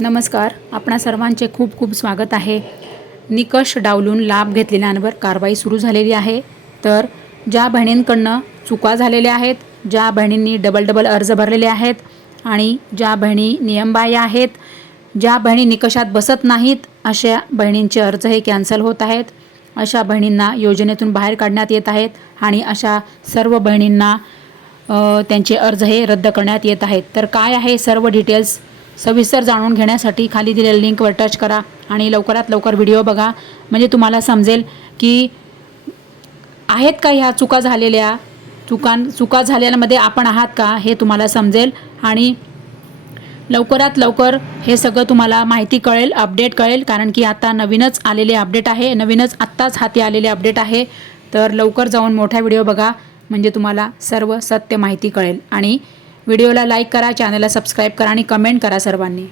नमस्कार. आपणा सर्वांचे खूप खूप स्वागत आहे. निकष डावलून लाभ घेतलेल्यांवर कारवाई सुरू झालेली आहे. तर ज्या बहिणींकडनं चुका झालेल्या आहेत ज्या बहिणींनी डबल डबल अर्ज भरलेले आहेत आणि ज्या बहिणी नियमबाह्य आहेत ज्या बहिणी निकषात बसत नाहीत अशा बहिणींचे अर्ज हे कॅन्सल होत आहेत. अशा बहिणींना योजनेतून बाहेर काढण्यात येत आहेत आणि अशा सर्व बहिणींना त्यांचे अर्ज हे रद्द करण्यात येत आहेत. तर काय आहे सर्व डिटेल्स सविस्तर जाणून घेण्यासाठी खाली दिलेल्या लिंकवर टच करा आणि लवकरात लवकर व्हिडिओ बघा. म्हणजे तुम्हाला समजेल की आहेत का ह्या चुका झालेल्या? चुकां चुका झालेल्यामध्ये आपण आहात का? हे तुम्हाला समजेल आणि लवकरात लवकर हे सगळं तुम्हाला माहिती कळेल अपडेट कळेल कारण की आता नवीनच आलेले अपडेट आहे. नवीनच आत्ताच हाती आलेले अपडेट आहे. तर लवकर जाऊन मोठा व्हिडिओ बघा. म्हणजे तुम्हाला सर्व सत्य माहिती कळेल. आणि व्हिडिओला लाईक करा चॅनलला सबस्क्राईब करा आणि कमेंट करा सर्वांनी.